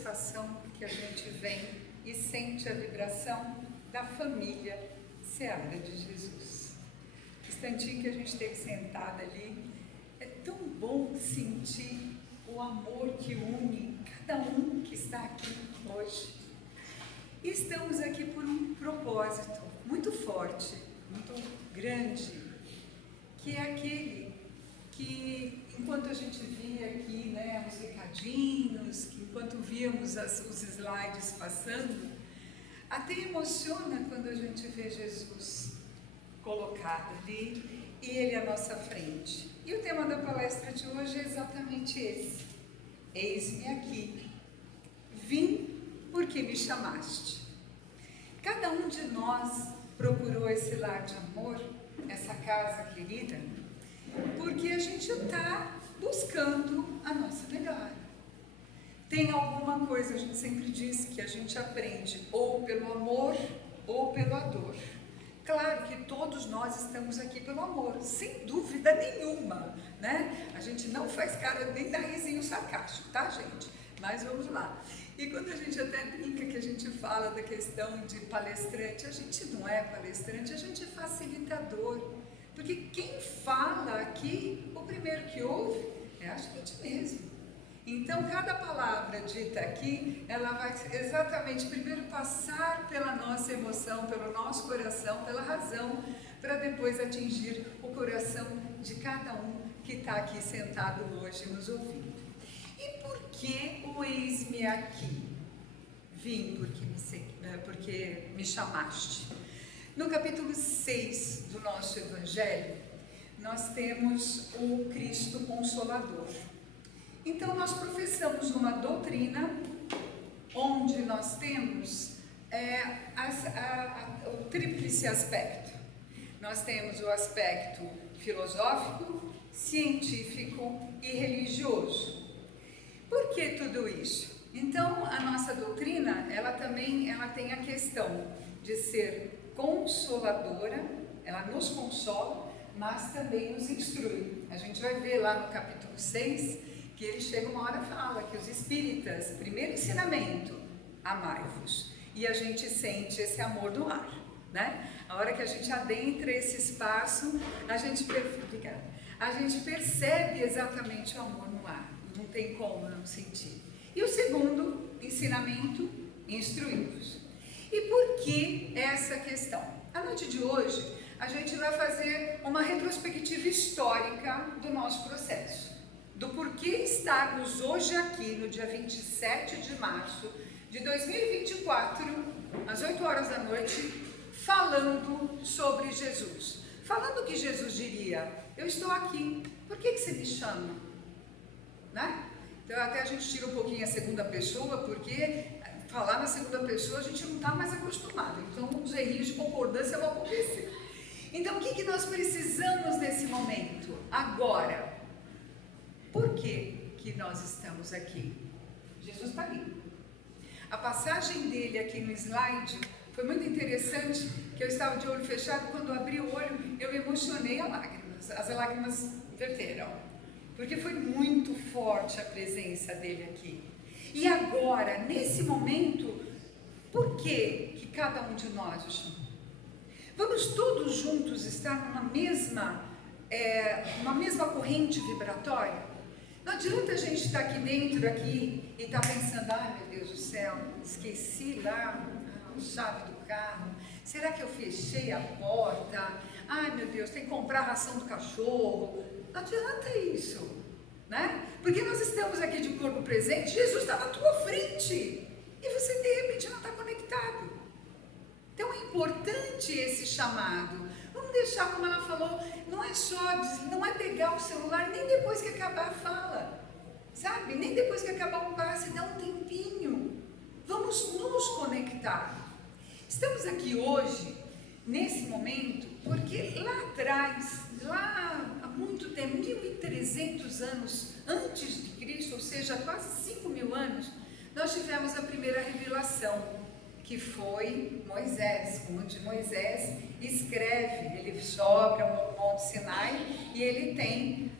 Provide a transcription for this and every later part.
satisfação que a gente vem e sente a vibração da família Seara de Jesus. O instantinho que a gente esteve sentada ali, é tão bom sentir o amor que une cada um que está aqui hoje. E estamos aqui por um propósito muito forte, muito grande, que é aquele que, enquanto a gente via aqui, né, os recadinhos, que enquanto víamos os slides passando, até emociona quando a gente vê Jesus colocado ali e Ele à nossa frente. E o tema da palestra de hoje é exatamente esse: eis-me aqui, vim porque me chamaste. Cada um de nós procurou esse lar de amor, essa casa querida, porque a gente está buscando a nossa melhora. Tem alguma coisa, a gente sempre diz que a gente aprende ou pelo amor ou pela dor. Claro que todos nós estamos aqui pelo amor, sem dúvida nenhuma, né? A gente não faz cara nem risinho sarcástico, tá, gente? Mas vamos lá. E quando a gente até brinca que a gente fala da questão de palestrante, a gente não é palestrante, a gente é facilitador. Porque quem fala aqui, o primeiro que ouve é a gente mesmo. Então, cada palavra dita aqui, ela vai exatamente primeiro passar pela nossa emoção, pelo nosso coração, pela razão, para depois atingir o coração de cada um que está aqui sentado hoje nos ouvindo. E por que o eis-me aqui? Vim porque me chamaste. No capítulo 6 do nosso Evangelho, nós temos o Cristo Consolador. Então, nós professamos numa doutrina onde nós temos o tríplice aspecto. Nós temos o aspecto filosófico, científico e religioso. Por que tudo isso? Então, a nossa doutrina, ela tem a questão de ser consoladora, ela nos consola, mas também nos instrui. A gente vai ver lá no capítulo 6, que ele chega uma hora e fala que os espíritas, primeiro ensinamento, amai-vos. E a gente sente esse amor no ar, né? A hora que a gente adentra esse espaço, a gente percebe exatamente o amor no ar. Não tem como não sentir. E o segundo ensinamento, instruí-vos. E por que essa questão? A noite de hoje, a gente vai fazer uma retrospectiva histórica do nosso processo. Do porquê estarmos hoje aqui, no dia 27 de março de 2024, às 8 horas da noite, falando sobre Jesus. Falando que Jesus diria: eu estou aqui, por que você me chama? Né? Então até a gente tira um pouquinho a segunda pessoa, porque falar na segunda pessoa a gente não está mais acostumado. Então os errinhos de concordância vão acontecer. Então o que nós precisamos nesse momento? Agora. Por que nós estamos aqui? Jesus está ali. A passagem dele aqui no slide foi muito interessante, que eu estava de olho fechado, quando eu abri o olho, eu me emocionei as lágrimas verteram, porque foi muito forte a presença dele aqui. E agora, nesse momento, por que cada um de nós o chamou? Vamos todos juntos estar numa mesma corrente vibratória? Não adianta a gente estar aqui dentro e estar pensando: ai meu Deus do céu, esqueci lá a chave do carro, será que eu fechei a porta? Ai meu Deus, tem que comprar a ração do cachorro. Não adianta isso, né? Porque nós estamos aqui de corpo presente, Jesus está na tua frente e você de repente não está conectado. Então é importante esse chamado. Vamos deixar, como ela falou, não é pegar o celular nem depois que acabar a fala, sabe? Nem depois que acabar o passe, dá um tempinho. Vamos nos conectar. Estamos aqui hoje, nesse momento, porque lá atrás, lá há muito tempo, 1300 anos antes de Cristo, ou seja, quase 5.000 anos, nós tivemos a primeira revelação, que foi Moisés. Onde Moisés escreve, ele sobe ao Monte Sinai e ele tem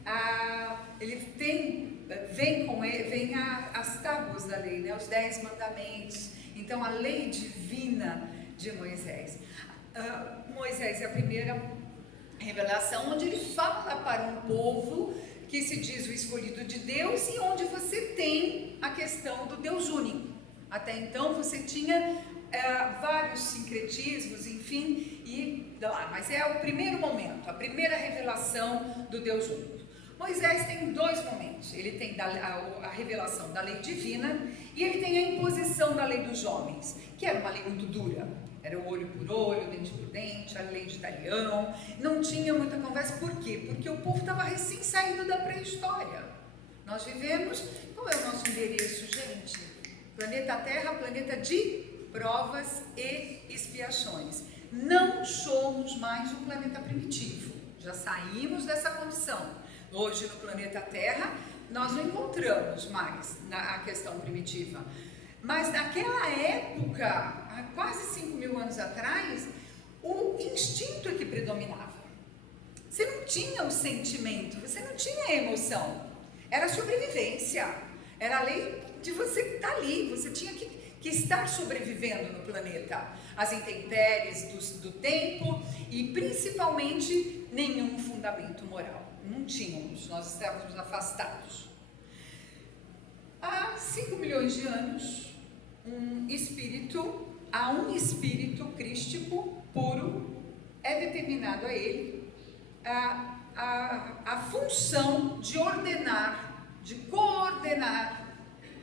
vem as tábuas da lei, né? Os 10 mandamentos. Então, a lei divina de Moisés. Moisés é a primeira revelação onde ele fala para um povo que se diz o escolhido de Deus e onde você tem a questão do Deus único. Até então você tinha vários sincretismos, enfim, mas é o primeiro momento, a primeira revelação do Deus único. Moisés tem 2 momentos. Ele tem a revelação da lei divina e ele tem a imposição da lei dos homens, que era uma lei muito dura. Era o olho por olho, dente por dente, a lei de talião. Não tinha muita conversa. Por quê? Porque o povo estava recém saído da pré-história. Nós vivemos... Qual é o nosso endereço, gente? Planeta Terra, planeta de provas e expiações. Não somos mais um planeta primitivo. Já saímos dessa condição. Hoje, no planeta Terra, nós não encontramos mais a questão primitiva. Mas naquela época, há quase 5.000 anos atrás, o instinto é que predominava. Você não tinha o sentimento, você não tinha a emoção. Era a sobrevivência. Era a lei de você estar ali, você tinha que estar sobrevivendo no planeta. As intempéries do tempo e principalmente nenhum fundamento moral. Não tínhamos, nós estávamos afastados. Há 5 milhões de anos, há um espírito crístico puro, é determinado a ele a função de ordenar, de coordenar,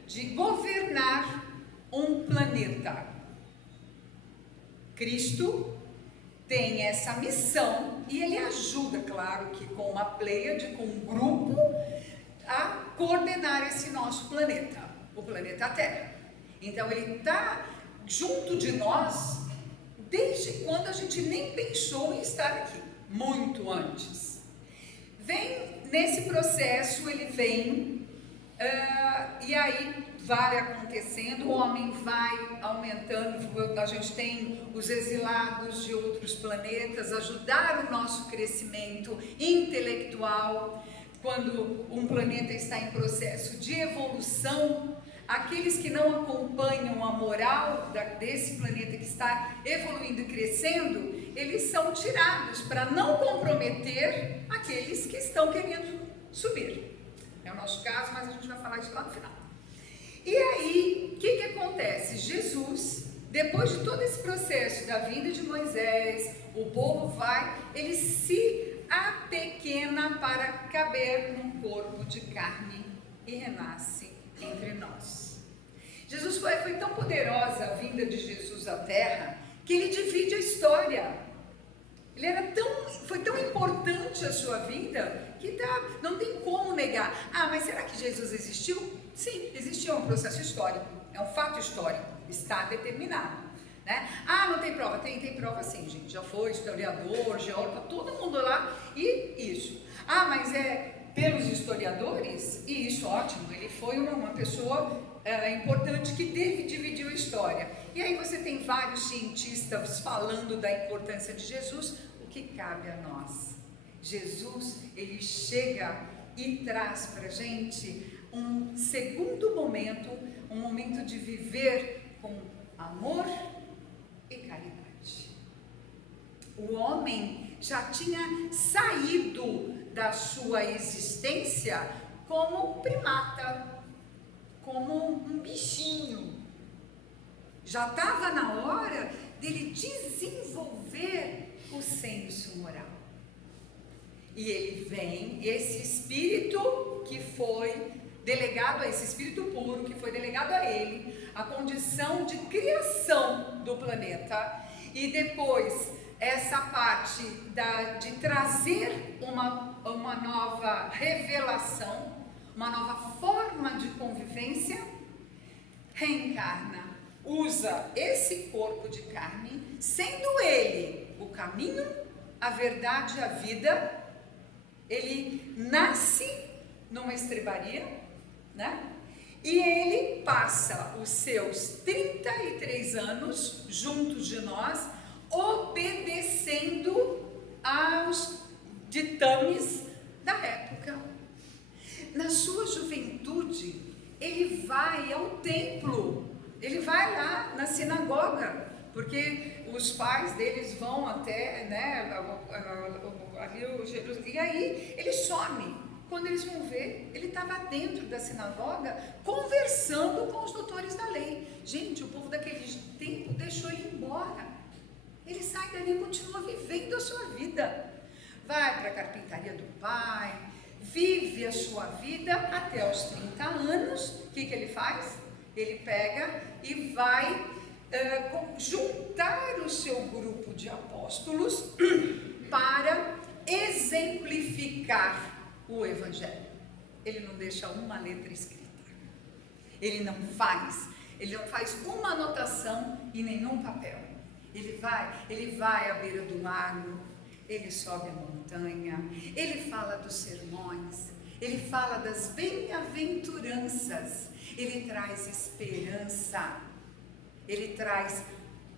de governar um planeta. Cristo tem essa missão e ele ajuda, claro que com uma pleiade, com um grupo, a coordenar esse nosso planeta, o planeta Terra. Então ele está junto de nós desde quando a gente nem pensou em estar aqui, muito antes. Nesse processo ele vem e aí vai acontecendo, o homem vai aumentando, a gente tem os exilados de outros planetas, ajudar o nosso crescimento intelectual. Quando um planeta está em processo de evolução, aqueles que não acompanham a moral desse planeta que está evoluindo e crescendo, eles são tirados para não comprometer aqueles que estão querendo subir. É o nosso caso, mas a gente vai falar isso lá no final. E aí, o que acontece? Jesus, depois de todo esse processo da vinda de Moisés, o povo ele se apequena para caber num corpo de carne e renasce entre nós. Jesus foi tão poderosa a vinda de Jesus à Terra que ele divide a história. Foi tão importante a sua vinda que não tem como negar. Mas será que Jesus existiu? Sim, existiu, um processo histórico, é um fato histórico, está determinado, né? Não tem prova? Tem prova sim, gente, já foi historiador, geólogo, todo mundo lá, e isso. Mas é pelos historiadores, e isso, ótimo, ele foi uma pessoa importante que dividiu a história. E aí você tem vários cientistas falando da importância de Jesus. O que cabe a nós? Jesus, ele chega e traz para a gente um segundo momento, um momento de viver com amor e caridade. O homem já tinha saído da sua existência como um primata, como um bichinho. Já estava na hora dele desenvolver o senso moral. E ele vem, esse espírito que foi delegado a esse espírito puro, que foi delegado a ele, a condição de criação do planeta, e depois essa parte de trazer uma nova revelação, uma nova forma de convivência, reencarna, usa esse corpo de carne, sendo ele o caminho, a verdade e a vida. Ele nasce numa estrebaria, né? E ele passa os seus 33 anos juntos de nós, obedecendo aos ditames da época. na sua juventude, ele vai ao templo, ele vai lá na sinagoga, porque os pais deles vão até, né, ali o Jerusalém, e aí ele some. Quando eles vão ver, ele estava dentro da sinagoga conversando com os doutores da lei. Gente, o povo daquele tempo deixou ele embora. Ele sai dali e continua vivendo a sua vida. Vai para a carpintaria do pai, vive a sua vida até os 30 anos. O que ele faz? Ele pega e vai juntar o seu grupo de apóstolos para exemplificar o Evangelho. Ele não deixa uma letra escrita. Ele não faz uma anotação em nenhum papel. Ele vai à beira do lago, ele sobe a montanha, ele fala dos sermões, ele fala das bem-aventuranças, ele traz esperança, ele traz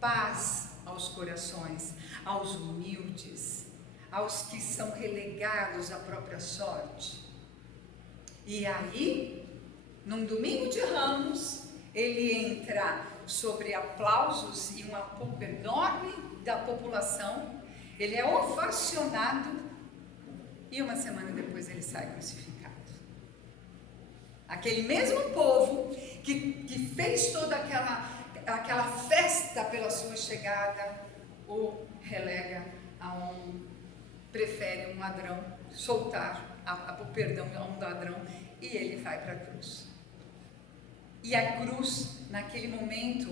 paz aos corações, aos humildes, aos que são relegados à própria sorte. E aí, num domingo de Ramos, ele entra sobre aplausos e um apoio enorme da população, ele é ovacionado e uma semana depois ele sai crucificado. Aquele mesmo povo que fez toda aquela festa pela sua chegada, o relega a prefere um ladrão, soltar o perdão a um ladrão, e ele vai para a cruz. E a cruz, naquele momento,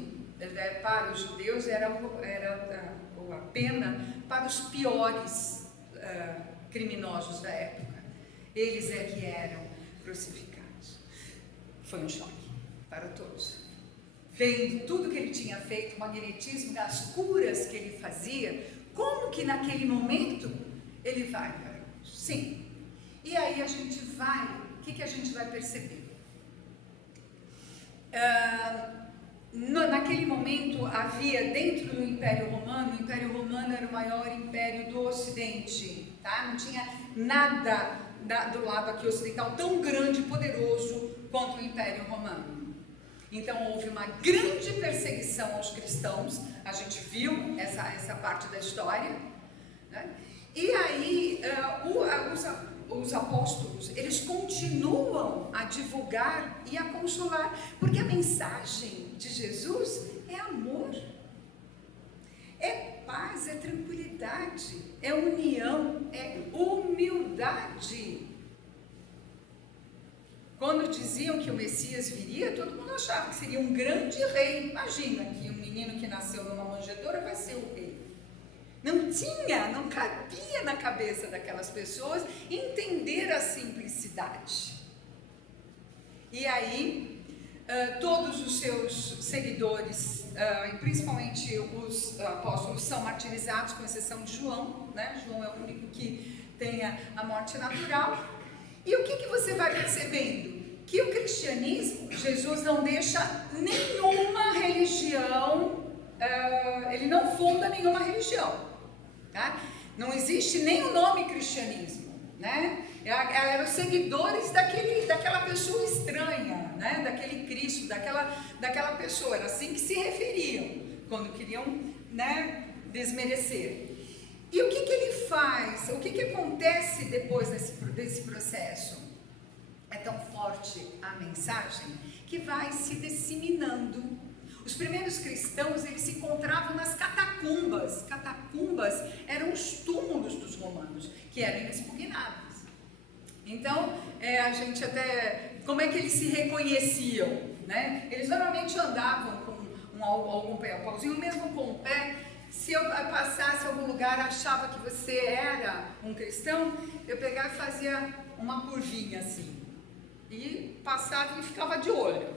para os judeus, era a pena para os piores criminosos da época. Eles é que eram crucificados. Foi um choque para todos. Vendo tudo que ele tinha feito, o magnetismo, as curas que ele fazia, como que naquele momento ele vai para a cruz? Sim. E aí a gente vai, o que a gente vai perceber? Naquele momento havia dentro do Império Romano, o Império Romano era o maior império do Ocidente, tá? Não tinha nada do lado aqui ocidental tão grande e poderoso quanto o Império Romano. Então houve uma grande perseguição aos cristãos, a gente viu essa parte da história, né? E aí os apóstolos, eles continuam a divulgar e a consolar, porque a mensagem de Jesus é amor, é paz, é tranquilidade, é união, é humildade. Quando diziam que o Messias viria, todo mundo achava que seria um grande rei. Imagina que um menino que nasceu numa manjedoura vai ser o rei. Não cabia na cabeça daquelas pessoas entender a simplicidade. E aí, todos os seus seguidores, e principalmente os apóstolos, são martirizados, com exceção de João, né? João é o único que tem a morte natural. E o que você vai percebendo? Que o cristianismo, Jesus não deixa nenhuma religião, ele não funda nenhuma religião. Tá? Não existe nem o nome cristianismo, né? Eram os seguidores daquela pessoa estranha, né? Daquele Cristo, daquela pessoa, era assim que se referiam, quando queriam, né, desmerecer. E o que ele faz? O que acontece depois desse processo? É tão forte a mensagem que vai se disseminando. Os primeiros cristãos, eles se encontravam nas catacumbas. Catacumbas eram os túmulos dos romanos, que eram inexpugnáveis. Então, a gente até... Como é que eles se reconheciam, né? Eles normalmente andavam com algum pauzinho, mesmo com o pé. Se eu passasse em algum lugar, achava que você era um cristão, eu pegava e fazia uma curvinha assim. E passava e ficava de olho.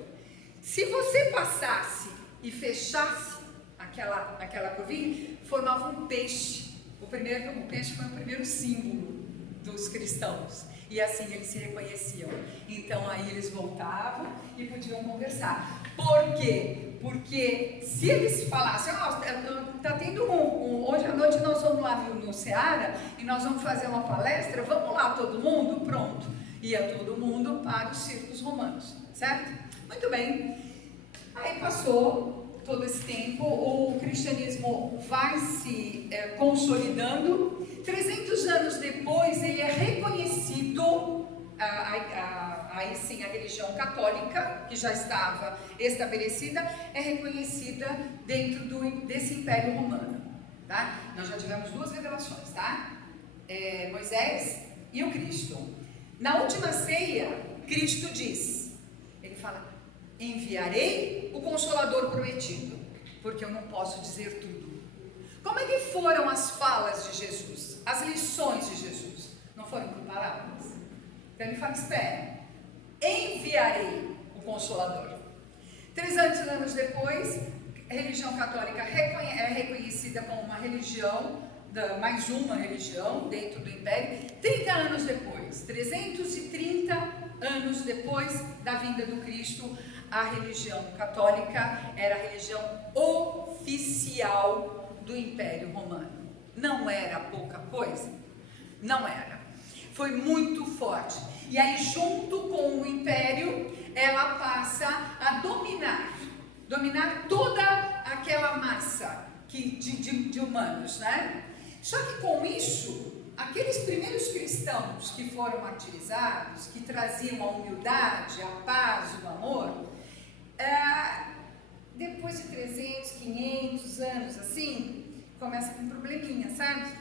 Se você passasse e fechasse aquela curvinha, formava um peixe. O peixe foi o primeiro símbolo dos cristãos. E assim eles se reconheciam. Então aí eles voltavam e podiam conversar. Por quê? Porque se eles falassem, está tendo hoje à noite nós vamos lá no Seara e nós vamos fazer uma palestra, vamos lá todo mundo? Pronto. Ia todo mundo para os circos romanos, certo? Muito bem. Aí passou todo esse tempo, o cristianismo vai se consolidando. 300 anos depois, ele é reconhecido, aí sim a religião católica, que já estava estabelecida, é reconhecida dentro desse Império Romano. Tá? Nós já tivemos duas revelações, tá? Moisés e o Cristo. Na última ceia, Cristo diz, ele fala, enviarei o Consolador prometido, porque eu não posso dizer tudo. Como é que foram as falas de Jesus, as lições de Jesus? Não foram por palavras? Então ele fala, espera, enviarei o Consolador. 300 anos depois, a religião católica é reconhecida como uma religião, mais uma religião dentro do Império. 30 anos depois, 330 anos depois da vinda do Cristo, a religião católica era a religião oficial do Império Romano. Não era pouca coisa? Não era. Foi muito forte. E aí, junto com o Império, ela passa a dominar toda aquela massa de humanos, né? Só que com isso, aqueles primeiros cristãos que foram martirizados, que traziam a humildade, a paz, o amor, depois de 300, 500 anos assim, começa com um probleminha, sabe?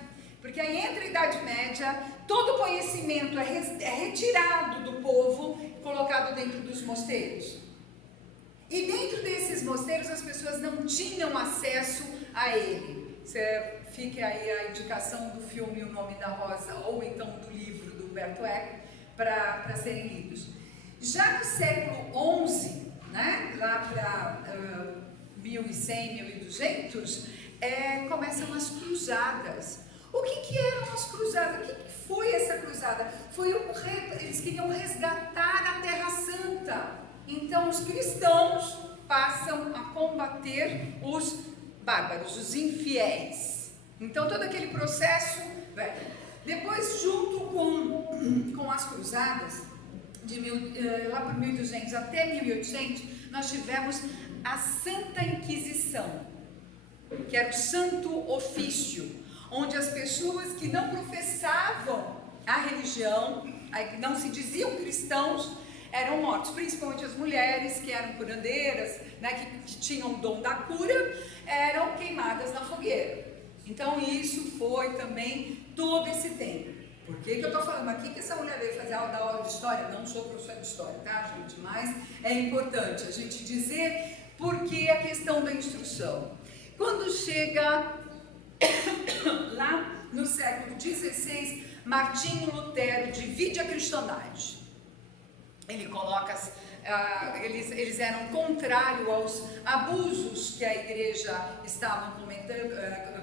Porque aí entra a Idade Média, todo o conhecimento é retirado do povo, colocado dentro dos mosteiros. E dentro desses mosteiros as pessoas não tinham acesso a ele. Fique aí a indicação do filme O Nome da Rosa, ou então do livro do Humberto Eco, para serem lidos. Já no século XI, né, lá para 1100, 1200, começam as cruzadas. O que eram as cruzadas? O que foi essa cruzada? Eles queriam resgatar a Terra Santa. Então os cristãos passam a combater os bárbaros, os infiéis. Então todo aquele processo, depois junto com as cruzadas, lá por 1200 até 1800, nós tivemos a Santa Inquisição, que era o Santo Ofício, onde as pessoas que não professavam a religião, não se diziam cristãos, eram mortos, principalmente as mulheres que eram curandeiras, né, que tinham o dom da cura, eram queimadas na fogueira. Então isso foi também todo esse tempo. Por que eu estou falando aqui que essa mulher veio fazer aula de história? Não sou professora de história, tá, gente? Mas é importante a gente dizer porque a questão da instrução. Quando chega lá no século XVI, Martinho Lutero divide a cristandade. Ele coloca, eles eram contrários aos abusos que a igreja estava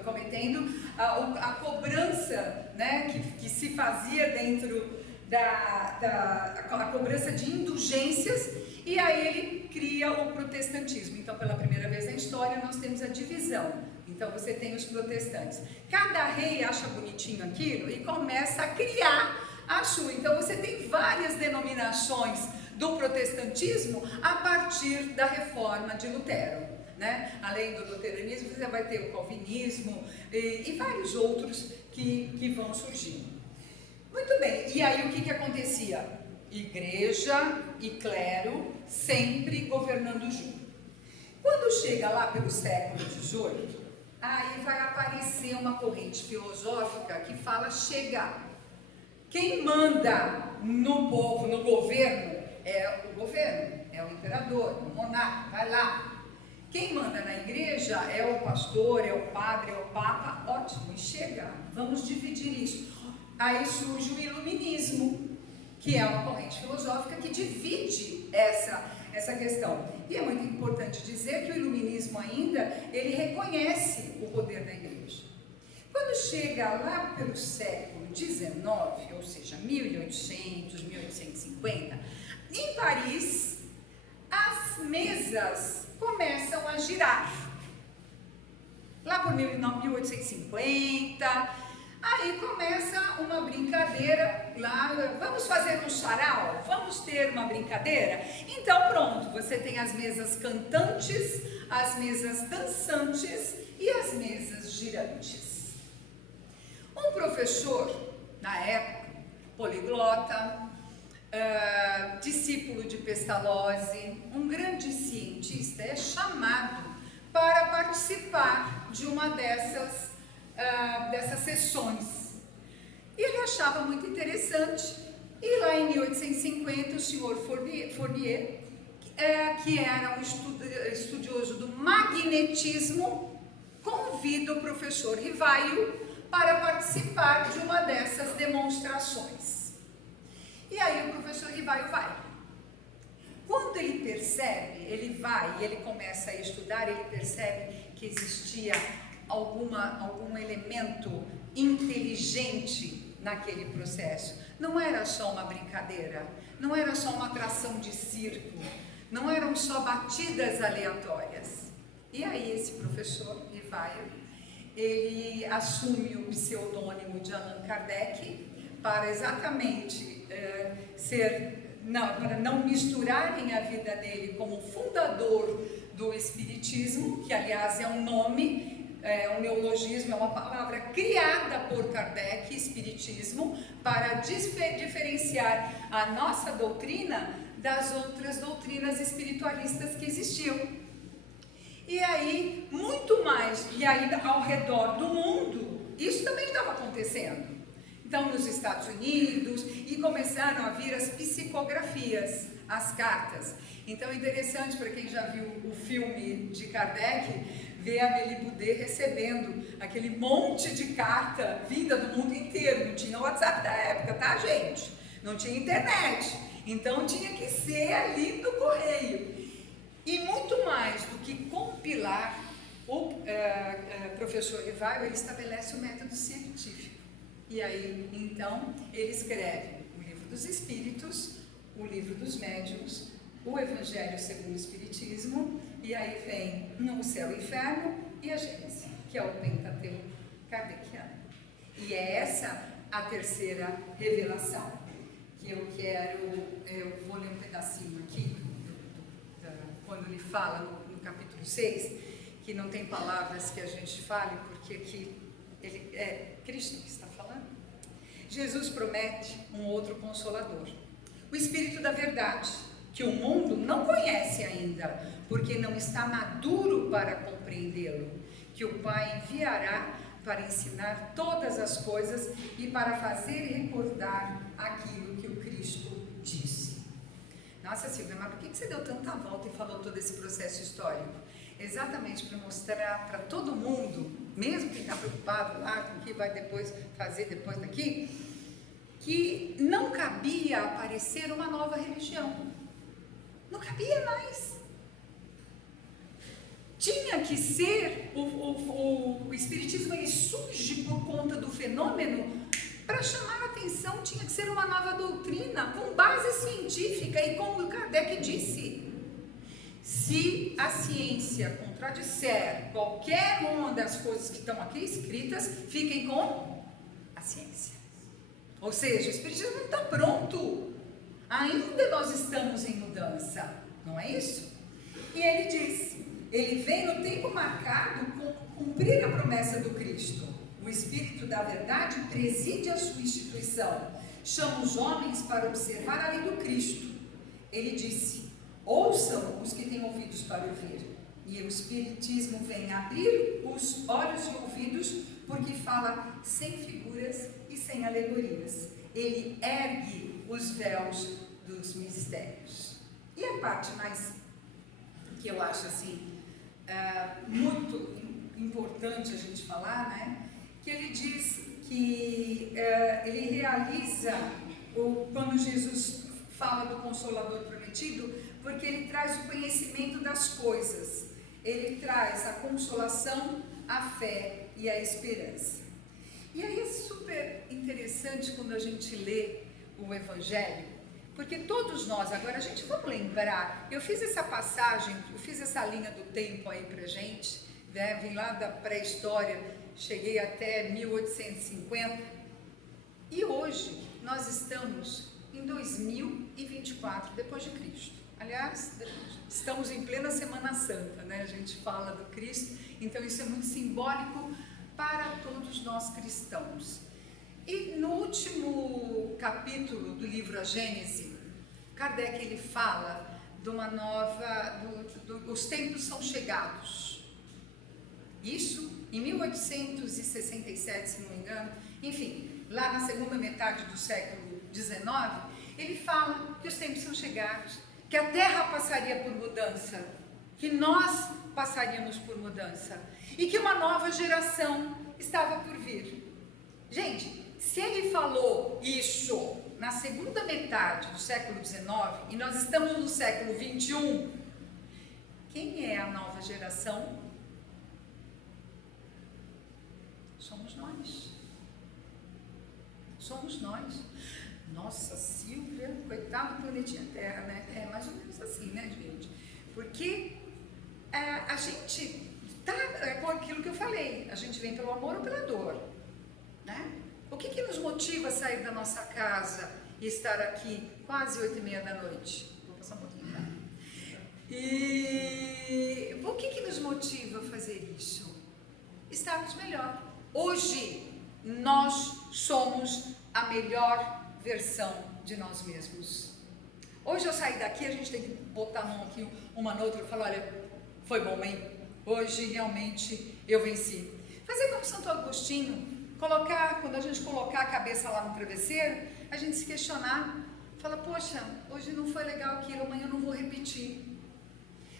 cometendo, a cobrança, né, que se fazia dentro a cobrança de indulgências, e aí ele cria o protestantismo. Então, pela primeira vez na história, nós temos a divisão. Então você tem os protestantes. Cada rei acha bonitinho aquilo e começa a criar a sua. Então você tem várias denominações do protestantismo a partir da reforma de Lutero, né? Além do luteranismo, você vai ter o calvinismo e vários outros que vão surgindo. Muito bem, e aí o que acontecia? Igreja e clero sempre governando junto. Quando chega lá pelo século XVIII, aí vai aparecer uma corrente filosófica que fala chegar. Quem manda no povo, no governo, é o governo, é o imperador, o monarca, vai lá. Quem manda na igreja é o pastor, é o padre, é o papa, ótimo, e chega, vamos dividir isso. Aí surge o iluminismo, que é uma corrente filosófica que divide essa questão. E é muito importante dizer que o iluminismo ainda, ele reconhece o poder da igreja. Quando chega lá pelo século XIX, ou seja, 1800, 1850, em Paris, as mesas começam a girar. Lá por 1850, Aí começa uma brincadeira lá, vamos fazer um sarau? Vamos ter uma brincadeira? Então pronto, você tem as mesas cantantes, as mesas dançantes e as mesas girantes. Um professor, na época, poliglota, discípulo de Pestalozzi, um grande cientista, é chamado para participar de uma dessas sessões. E ele achava muito interessante, e lá em 1850 o senhor Fourier, que era um estudioso do magnetismo, convida o professor Rivaio para participar de uma dessas demonstrações. E aí o professor Rivaio vai. Quando ele percebe, ele vai e ele começa a estudar, ele percebe que existia algum elemento inteligente naquele processo. Não era só uma brincadeira, não era só uma atração de circo, não eram só batidas aleatórias. E aí esse professor Rivaio, ele assume o pseudônimo de Allan Kardec para exatamente para não misturarem a vida dele como fundador do Espiritismo, que aliás é um nome, um neologismo, é uma palavra criada por Kardec, Espiritismo, para diferenciar a nossa doutrina das outras doutrinas espiritualistas que existiam. E aí, muito mais, e aí ao redor do mundo, isso também estava acontecendo. Então, nos Estados Unidos, e começaram a vir as psicografias, as cartas. Então, é interessante para quem já viu o filme de Kardec, ver a Amélie Boudet recebendo aquele monte de carta vinda do mundo inteiro. Não tinha WhatsApp da época, tá, gente? Não tinha internet. Então, tinha que ser ali no correio. E muito mais do que compilar, o professor Rivaio, ele estabelece o método científico. E aí, então, ele escreve o Livro dos Espíritos, o Livro dos Médiuns, o Evangelho segundo o Espiritismo, e aí vem o Céu e o Inferno e a Gênese, que é o Pentateuco kardeciano. E é essa a terceira revelação, que eu vou ler um pedacinho aqui, quando ele fala no capítulo 6, que não tem palavras que a gente fale, porque aqui ele é Cristo que está falando. Jesus promete um outro Consolador, o Espírito da Verdade, que o mundo não conhece ainda, porque não está maduro para compreendê-lo, que o Pai enviará para ensinar todas as coisas e para fazer recordar aquilo que o Cristo disse. Nossa, Silvia, mas por que você deu tanta volta e falou todo esse processo histórico? Exatamente para mostrar para todo mundo, mesmo quem está preocupado lá com o que vai fazer depois daqui, que não cabia aparecer uma nova religião. Não cabia mais. Tinha que ser, o Espiritismo, ele surge por conta do fenômeno, para chamar a atenção, tinha que ser uma nova doutrina, com base científica, e como o Kardec disse, se a ciência contradisser qualquer uma das coisas que estão aqui escritas, fiquem com a ciência. Ou seja, o Espiritismo não está pronto, ainda nós estamos em mudança, não é isso? E ele diz, ele vem no tempo marcado com cumprir a promessa do Cristo. O Espírito da Verdade preside a sua instituição, chama os homens para observar a lei do Cristo. Ele disse, ouçam os que têm ouvidos para ouvir. E o Espiritismo vem abrir os olhos e ouvidos, porque fala sem figuras e sem alegorias. Ele ergue os véus dos mistérios. E a parte mais que eu acho assim muito importante a gente falar, né? Que ele diz que ele realiza, quando Jesus fala do Consolador prometido, porque ele traz o conhecimento das coisas, ele traz a consolação, a fé e a esperança. E aí é super interessante quando a gente lê o Evangelho, porque todos nós, agora a gente vamos lembrar, eu fiz essa passagem, eu fiz essa linha do tempo aí pra gente, né? Vim lá da pré-história, cheguei até 1850 e hoje nós estamos em 2024 depois de Cristo. Aliás, estamos em plena Semana Santa, né? A gente fala do Cristo, então isso é muito simbólico para todos nós cristãos. E no último capítulo do livro A Gênese, Kardec ele fala de uma nova, os tempos são chegados. Isso em 1867, se não me engano, enfim, lá na segunda metade do século XIX, ele fala que os tempos são chegados, que a Terra passaria por mudança, que nós passaríamos por mudança e que uma nova geração estava por vir. Gente, se ele falou isso na segunda metade do século XIX e nós estamos no século XXI, quem é a nova geração? Somos nós. Somos nós. Nossa, Silvia, coitado do planetinha Terra, né? É mais ou menos assim, né, gente? Porque a gente tá com aquilo que eu falei, a gente vem pelo amor ou pela dor, né? O que nos motiva a sair da nossa casa e estar aqui quase 8h30 da noite? Vou passar um pouquinho, tá? E o que nos motiva a fazer isso? Estarmos melhor. Hoje, nós somos a melhor versão de nós mesmos. Hoje eu saí daqui, a gente tem que botar a mão aqui uma na outra e falar, olha, foi bom, hein? Hoje realmente eu venci. Fazer como Santo Agostinho, quando a gente colocar a cabeça lá no travesseiro, a gente se questionar, fala, poxa, hoje não foi legal aquilo, amanhã eu não vou repetir.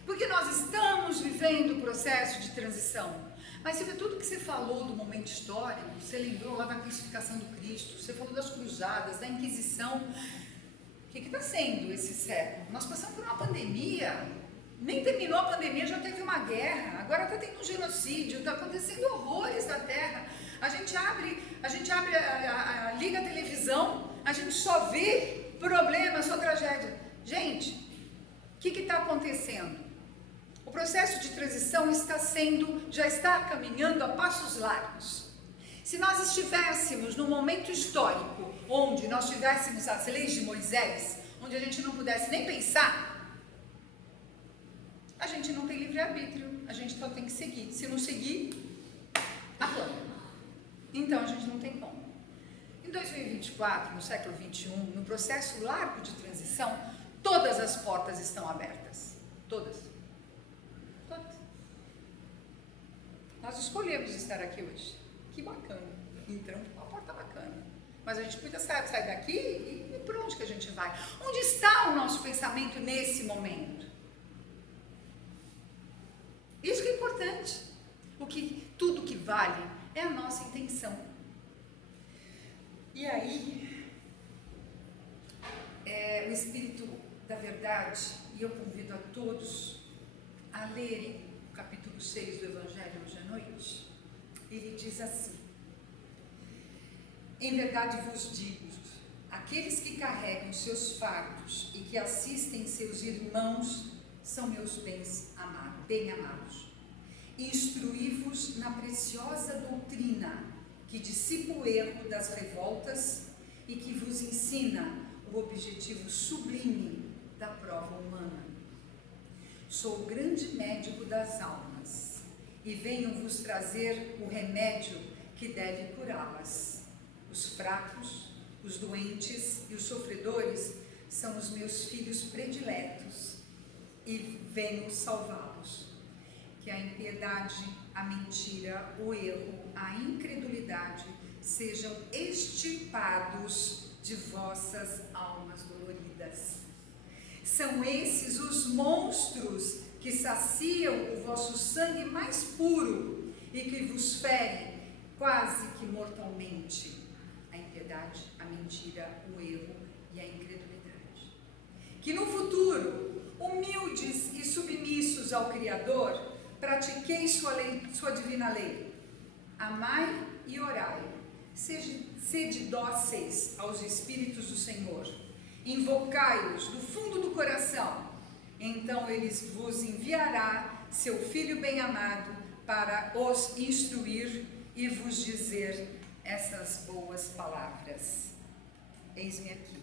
Porque nós estamos vivendo o processo de transição. Mas Silvia, tudo que você falou do momento histórico, você lembrou lá da crucificação do Cristo, você falou das cruzadas, da Inquisição. O que está sendo esse século? Nós passamos por uma pandemia, nem terminou a pandemia, já teve uma guerra, agora está tendo um genocídio, está acontecendo horrores na Terra. A gente abre, liga a televisão, a gente só vê problemas, só tragédia. Gente, o que está acontecendo? O processo de transição já está caminhando a passos largos. Se nós estivéssemos num momento histórico, onde nós tivéssemos as leis de Moisés, onde a gente não pudesse nem pensar, a gente não tem livre-arbítrio, a gente só tem que seguir. Se não seguir, aplana. Então a gente não tem como. Em 2024, no século XXI, no processo largo de transição, todas as portas estão abertas. Todas. Todas. Nós escolhemos estar aqui hoje. Que bacana. Então, uma porta bacana. Mas a gente podia sair daqui e por onde que a gente vai? Onde está o nosso pensamento nesse momento? Isso que é importante. Tudo que vale é a nossa intenção. E aí, o Espírito da Verdade, e eu convido a todos a lerem o capítulo 6 do Evangelho hoje à noite, ele diz assim: em verdade vos digo, aqueles que carregam seus fardos e que assistem seus irmãos são meus bem-amados. Instruí-vos na preciosa doutrina que dissipa o erro das revoltas e que vos ensina o objetivo sublime da prova humana. Sou o grande médico das almas e venho vos trazer o remédio que deve curá-las. Os fracos, os doentes e os sofredores são os meus filhos prediletos e venho salvá-los. Que a impiedade, a mentira, o erro, a incredulidade sejam extirpados de vossas almas doloridas. São esses os monstros que saciam o vosso sangue mais puro e que vos ferem quase que mortalmente. A impiedade, a mentira, o erro e a incredulidade. Que no futuro, humildes e submissos ao Criador, pratiquei sua divina lei. Amai e orai. Sede dóceis aos Espíritos do Senhor. Invocai-os do fundo do coração. Então Ele vos enviará seu Filho bem-amado para os instruir e vos dizer essas boas palavras. Eis-me aqui.